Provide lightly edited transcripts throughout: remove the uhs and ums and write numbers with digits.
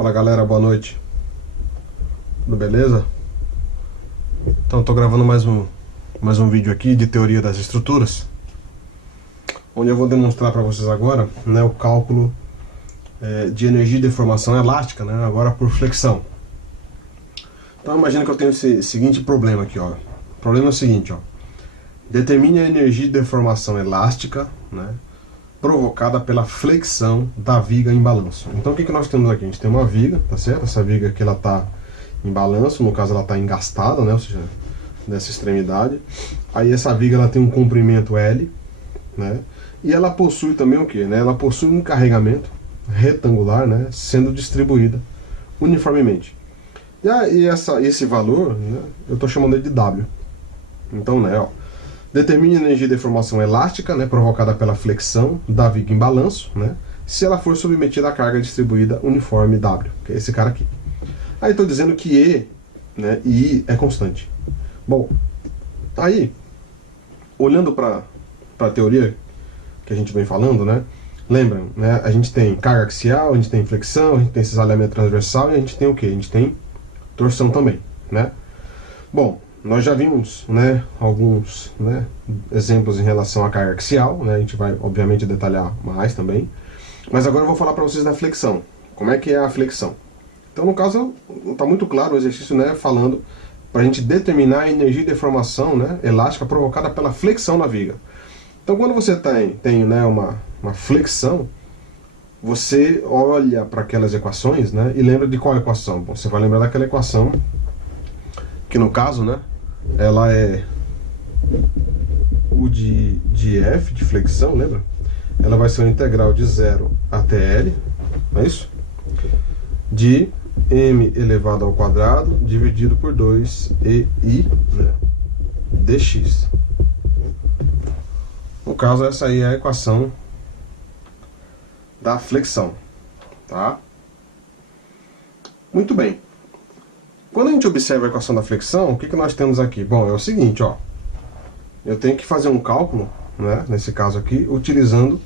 Fala galera, boa noite. Tudo beleza? Então tô gravando mais um vídeo aqui de teoria das estruturas, onde eu vou demonstrar para vocês agora, né, o cálculo de energia de deformação elástica, né, agora por flexão. Então imagina que eu tenho esse seguinte problema aqui, ó. O problema é o seguinte, ó. Determine a energia de deformação elástica, né, provocada pela flexão da viga em balanço. Então o que nós temos aqui? A gente tem uma viga, tá certo? Essa viga aqui ela está em balanço, no caso ela está engastada, né? Ou seja, nessa extremidade. Aí essa viga ela tem um comprimento L, né? E ela possui também o que, né? Ela possui um carregamento retangular, né? Sendo distribuída uniformemente. E esse valor, né? Eu estou chamando ele de W. Então, né? Ó, determine a energia de deformação elástica, né, provocada pela flexão da viga em balanço, né, se ela for submetida à carga distribuída uniforme W, que é esse cara aqui. Aí estou dizendo que E, né, e I é constante. Bom, aí, olhando para a teoria que a gente vem falando, né, lembram, né, a gente tem carga axial, a gente tem flexão, a gente tem cisalhamento transversal e a gente tem o quê? A gente tem torção também, né. Bom, nós já vimos, né, alguns, né, exemplos em relação à carga axial, né, a gente vai obviamente detalhar mais também, mas agora eu vou falar para vocês da flexão. Como é que é a flexão? Então no caso está muito claro o exercício, né, falando para a gente determinar a energia de deformação, né, elástica provocada pela flexão na viga. Então quando você tem né, uma flexão, você olha para aquelas equações, né, e lembra de qual equação? Bom, você vai lembrar daquela equação que no caso, né, ela é o de F, de flexão, lembra? Ela vai ser uma integral de 0 até L, não é isso? De m elevado ao quadrado dividido por 2EI, né, dx. No caso, essa aí é a equação da flexão, tá? Muito bem. Quando a gente observa a equação da flexão, o que nós temos aqui? Bom, é o seguinte, ó. Eu tenho que fazer um cálculo, né, nesse caso aqui, utilizando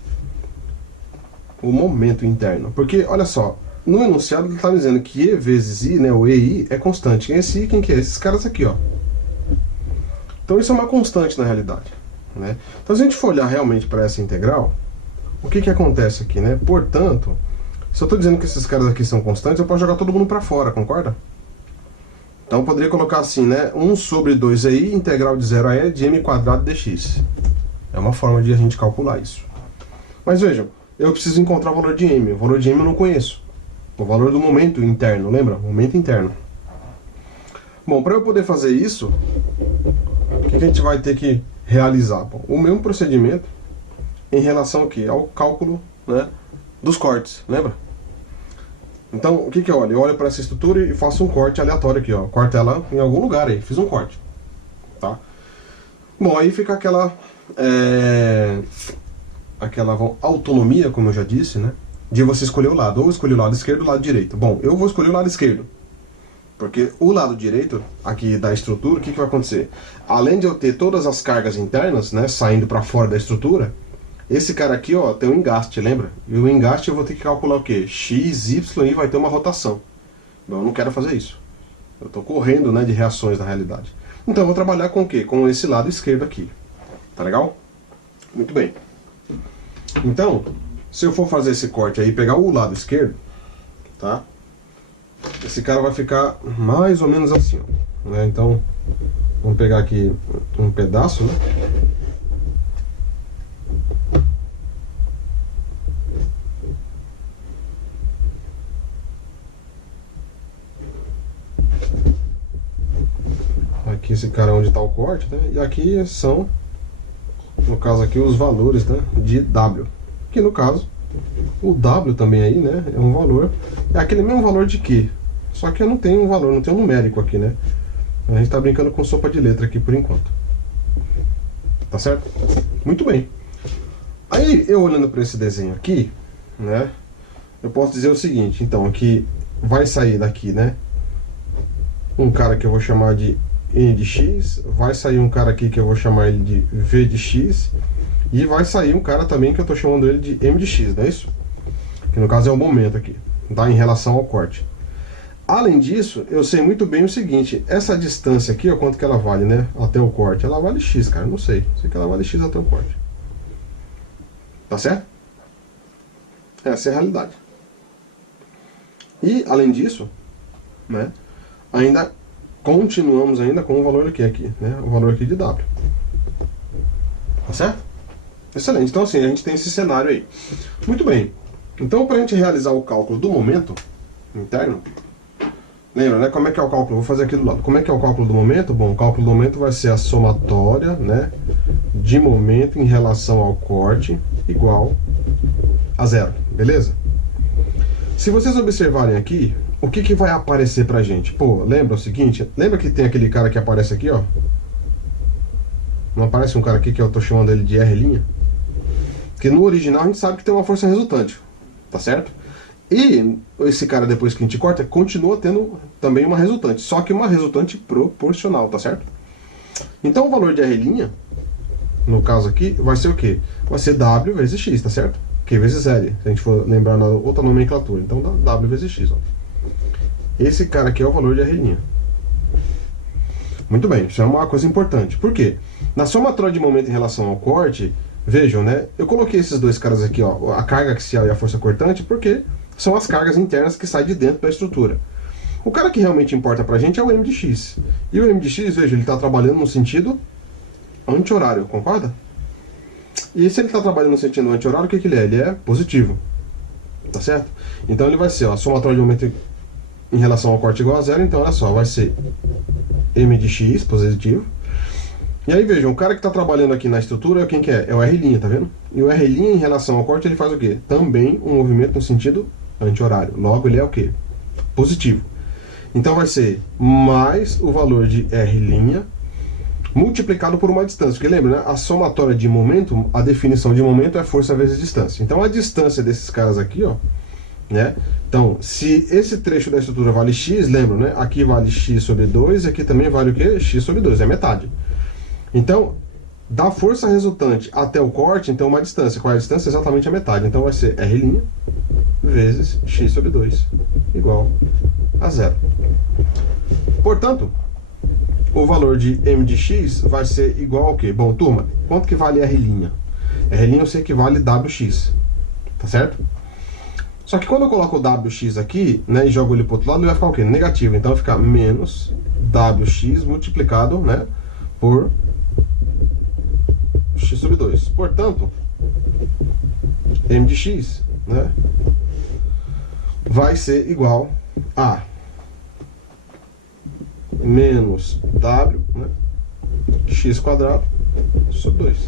o momento interno. Porque, olha só, no enunciado ele está dizendo que E vezes I, né, o EI, é constante. Esse I, quem que é? Esses caras aqui, ó. Então isso é uma constante na realidade, né? Então se a gente for olhar realmente para essa integral, o que acontece aqui, né? Portanto, se eu estou dizendo que esses caras aqui são constantes, eu posso jogar todo mundo para fora, concorda? Então eu poderia colocar assim, né, 1 sobre 2EI, integral de 0 a L de m quadrado dx. É uma forma de a gente calcular isso. Mas vejam, eu preciso encontrar o valor de m. O valor de m eu não conheço. O valor do momento interno, lembra? Momento interno. Bom, para eu poder fazer isso, o que a gente vai ter que realizar? Bom, o mesmo procedimento em relação ao quê? Ao cálculo, né, dos cortes, lembra? Então, o que eu olho? Eu olho para essa estrutura e faço um corte aleatório aqui, ó. Corto ela em algum lugar aí, fiz um corte, tá? Bom, aí fica aquela autonomia, como eu já disse, né, de você escolher o lado, ou escolher o lado esquerdo ou o lado direito. Bom, eu vou escolher o lado esquerdo, porque o lado direito aqui da estrutura, o que vai acontecer? Além de eu ter todas as cargas internas, né, saindo para fora da estrutura, esse cara aqui, ó, tem um engaste, lembra? E o engaste eu vou ter que calcular o quê? X, Y e vai ter uma rotação. Bom, eu não quero fazer isso. Eu estou correndo, né, de reações na realidade. Então eu vou trabalhar com o quê? Com esse lado esquerdo aqui. Tá legal? Muito bem. Então, se eu for fazer esse corte aí e pegar o lado esquerdo, tá? Esse cara vai ficar mais ou menos assim, ó, né? Então, vamos pegar aqui um pedaço, né? Aqui esse cara é onde está o corte, né? E aqui são, no caso aqui, os valores, né, de W. Que no caso, o W também aí, né, é um valor, é aquele mesmo valor de Q. Só que eu não tenho um valor, não tenho um numérico aqui, né? A gente está brincando com sopa de letra aqui por enquanto. Tá certo? Muito bem. Aí, eu olhando para esse desenho aqui, né, eu posso dizer o seguinte, então, que vai sair daqui, né, um cara que eu vou chamar de N de x, vai sair um cara aqui que eu vou chamar ele de V de x, e vai sair um cara também que eu estou chamando ele de M de x, não é isso? Que no caso é o momento aqui. Tá? Em relação ao corte. Além disso, eu sei muito bem o seguinte, essa distância aqui, ó, quanto que ela vale, né? Até o corte. Ela vale X, cara, não sei. Sei que ela vale X até o corte. Tá certo? Essa é a realidade. E, além disso, né, ainda continuamos ainda com o valor aqui, né? O valor aqui de W. Tá certo? Excelente. Então, assim, a gente tem esse cenário aí. Muito bem. Então, para a gente realizar o cálculo do momento interno, lembra, né? Como é que é o cálculo? Vou fazer aqui do lado. Como é que é o cálculo do momento? Bom, o cálculo do momento vai ser a somatória, né, de momento em relação ao corte igual a 0. Beleza? Se vocês observarem aqui, o que que vai aparecer pra gente? Pô, lembra o seguinte? Lembra que tem aquele cara que aparece aqui, ó? Não aparece um cara aqui que eu tô chamando ele de R'? Porque no original a gente sabe que tem uma força resultante, tá certo? E esse cara, depois que a gente corta, continua tendo também uma resultante, só que uma resultante proporcional, tá certo? Então o valor de R', no caso aqui, vai ser o quê? Vai ser W vezes X, tá certo? Q vezes L, se a gente for lembrar na outra nomenclatura. Então dá W vezes X, ó. Esse cara aqui é o valor de R'. Muito bem, isso é uma coisa importante. Por quê? Na somatória de momento em relação ao corte, vejam, né? Eu coloquei esses dois caras aqui, ó, a carga axial e a força cortante, porque são as cargas internas que saem de dentro da estrutura. O cara que realmente importa pra gente é o M de X. E o M de X, veja, ele está trabalhando no sentido anti-horário, concorda? E se ele está trabalhando no sentido anti-horário, o que que ele é? Ele é positivo. Tá certo? Então ele vai ser, ó, a somatória de momento em relação ao corte igual a 0, então olha só, vai ser M de X, positivo. E aí vejam, o cara que está trabalhando aqui na estrutura, quem que é? É o R', tá vendo? E o R' em relação ao corte, ele faz o quê? Também um movimento no sentido anti-horário. Logo, ele é o quê? Positivo. Então vai ser mais o valor de R' multiplicado por uma distância. Porque lembra, né? A somatória de momento, a definição de momento é força vezes distância. Então a distância desses caras aqui, ó, né? Então, se esse trecho da estrutura vale X, lembra, né? Aqui vale X sobre 2 e aqui também vale o quê? X sobre 2, é metade. Então, da força resultante até o corte, então uma distância. Qual é a distância? Exatamente a metade. Então vai ser R' vezes X sobre 2 igual a 0. Portanto, o valor de M de X vai ser igual ao quê? Bom, turma, quanto que vale R'? R' eu sei que vale WX, tá certo? Só que quando eu coloco o WX aqui, né, e jogo ele para o outro lado, ele vai ficar o quê? Negativo. Então vai ficar menos WX multiplicado, né, por X sobre 2. Portanto, M de X, né, vai ser igual a menos W, né, X quadrado sobre 2.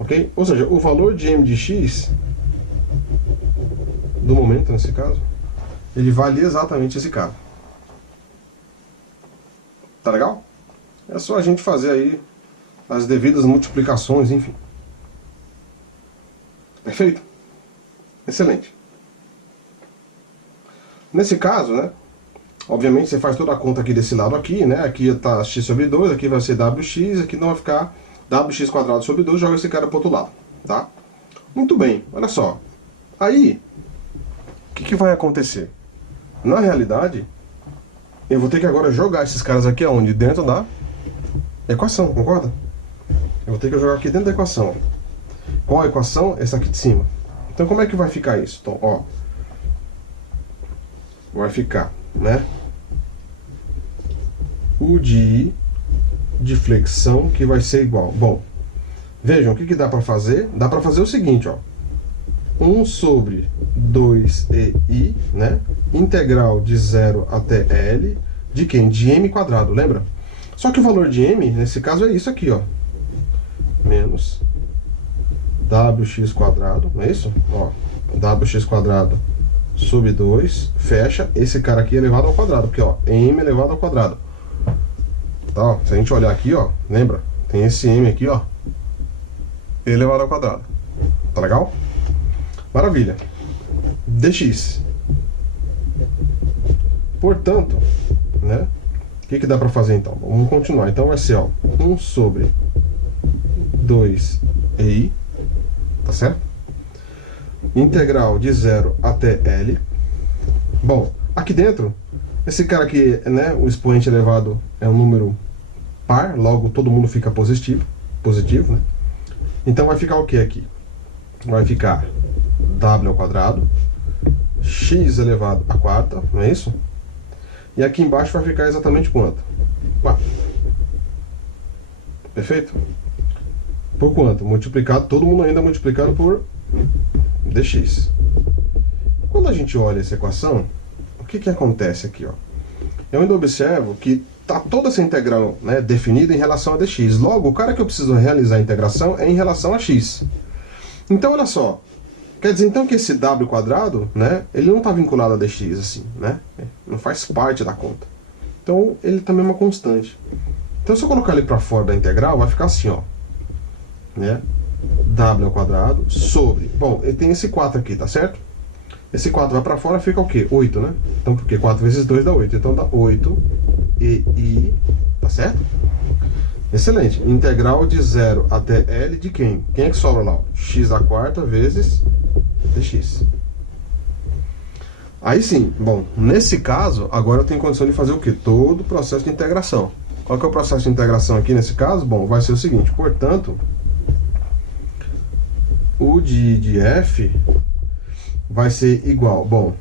Ok? Ou seja, o valor de M de X do momento, nesse caso, ele vale exatamente esse cara. Tá legal? É só a gente fazer aí as devidas multiplicações, enfim. Perfeito? Excelente. Nesse caso, né, obviamente você faz toda a conta aqui desse lado aqui, né, aqui está x sobre 2, aqui vai ser wx, aqui não vai ficar wx quadrado sobre 2, joga esse cara para o outro lado, tá? Muito bem, olha só. Aí, o que vai acontecer? Na realidade, eu vou ter que agora jogar esses caras aqui aonde? Dentro da equação, concorda? Eu vou ter que jogar aqui dentro da equação. Qual a equação? Essa aqui de cima. Então como é que vai ficar isso? Então, ó, vai ficar, né, o de flexão que vai ser igual. Bom, vejam, o que dá para fazer? Dá para fazer o seguinte, ó. 1 sobre 2EI, né, integral de 0 até L, de quem? De M quadrado, lembra? Só que o valor de M, nesse caso, é isso aqui, ó. Menos WX quadrado, não é isso? Ó, WX quadrado sobre 2, fecha, esse cara aqui elevado ao quadrado, porque ó, M elevado ao quadrado. Tá, ó, se a gente olhar aqui, ó, lembra? Tem esse M aqui, ó, elevado ao quadrado. Tá legal? Maravilha. dx. Portanto, né, o que dá para fazer então? Vamos continuar. Então vai ser, ó, 1 sobre 2EI, tá certo? integral de 0 até L. Bom, aqui dentro, esse cara aqui, né, o expoente elevado é um número par, logo todo mundo fica positivo, né? Então vai ficar o que aqui? Vai ficar w ao quadrado, x elevado à quarta, não é isso? E aqui embaixo vai ficar exatamente quanto? 4. Perfeito? Por quanto? Multiplicado, todo mundo ainda multiplicado por dx. Quando a gente olha essa equação, o que acontece aqui? Ó? Eu ainda observo que está toda essa integral, né, definida em relação a dx. Logo, o cara que eu preciso realizar a integração é em relação a x. Então, olha só. Quer dizer, então, que esse w quadrado, né, ele não está vinculado a dx, assim, né? Não faz parte da conta. Então, ele também é uma constante. Então, se eu colocar ele para fora da integral, vai ficar assim, ó. Né? W ao quadrado sobre... Bom, ele tem esse 4 aqui, tá certo? Esse 4 vai para fora, fica o quê? 8, né? Então, porque 4 vezes 2 dá 8. Então, dá 8 e... Tá certo? Excelente. Integral de 0 até L de quem? Quem é que sobra lá? X à quarta vezes dx. Aí sim, bom, nesse caso, agora eu tenho condição de fazer o quê? Todo o processo de integração. Qual que é o processo de integração aqui nesse caso? Bom, vai ser o seguinte, portanto, o de f vai ser igual, bom,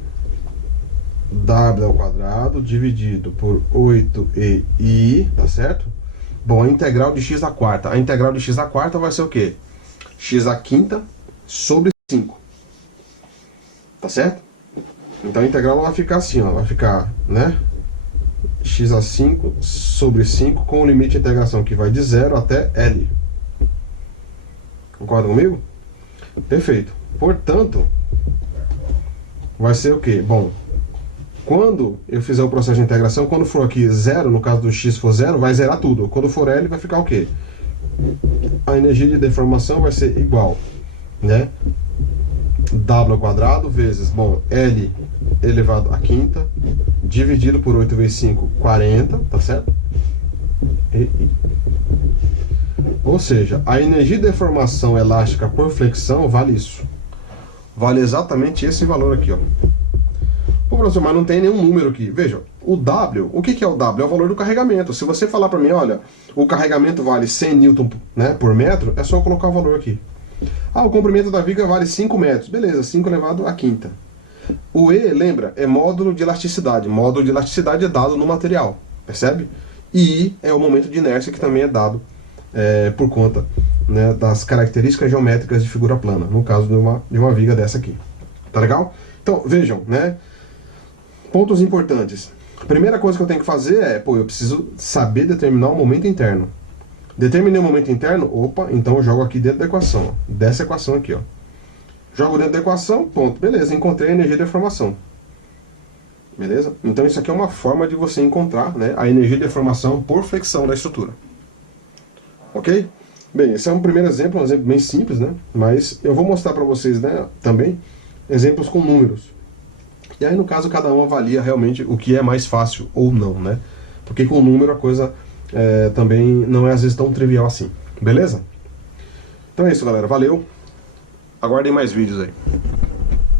w ao quadrado dividido por 8i, tá certo? Bom, a integral de x à quarta. A integral de x à quarta vai ser o quê? X à quinta sobre 5. Tá certo? Então a integral vai ficar assim, ó. Vai ficar, né? X a 5 sobre 5 com o limite de integração que vai de 0 até L. Concorda comigo? Perfeito. Portanto, vai ser o quê? Bom, quando eu fizer o processo de integração, quando for aqui 0, no caso do x for 0, vai zerar tudo. Quando for L, vai ficar o quê? A energia de deformação vai ser igual, né? W ao quadrado vezes, bom, L elevado à quinta, dividido por 8 vezes 5, 40, tá certo? Ou seja, a energia de deformação elástica por flexão vale isso. Vale exatamente esse valor aqui, ó. Pô, professor, mas não tem nenhum número aqui. Veja, o W, o que é o W? É o valor do carregamento. Se você falar para mim, olha, o carregamento vale 100 Newton, né, por metro, é só eu colocar o valor aqui. Ah, o comprimento da viga vale 5 metros. Beleza, 5 elevado à quinta. O E, lembra, é módulo de elasticidade. Módulo de elasticidade é dado no material, percebe? E I é o momento de inércia que também é dado por conta, né, das características geométricas de figura plana, no caso de uma viga dessa aqui. Tá legal? Então, vejam, né? Pontos importantes. A primeira coisa que eu tenho que fazer é, pô, eu preciso saber determinar o momento interno. Determinei o momento interno, opa, então eu jogo aqui dentro da equação, ó, dessa equação aqui, ó. Jogo dentro da equação, ponto, beleza, encontrei a energia de deformação. Beleza? Então isso aqui é uma forma de você encontrar, né, a energia de deformação por flexão da estrutura. Ok? Bem, esse é um primeiro exemplo, um exemplo bem simples, né? Mas eu vou mostrar para vocês, né, também exemplos com números. E aí, no caso, cada um avalia realmente o que é mais fácil ou não, né? Porque com o número a coisa também não é às vezes tão trivial assim. Beleza? Então é isso, galera. Valeu. Aguardem mais vídeos aí.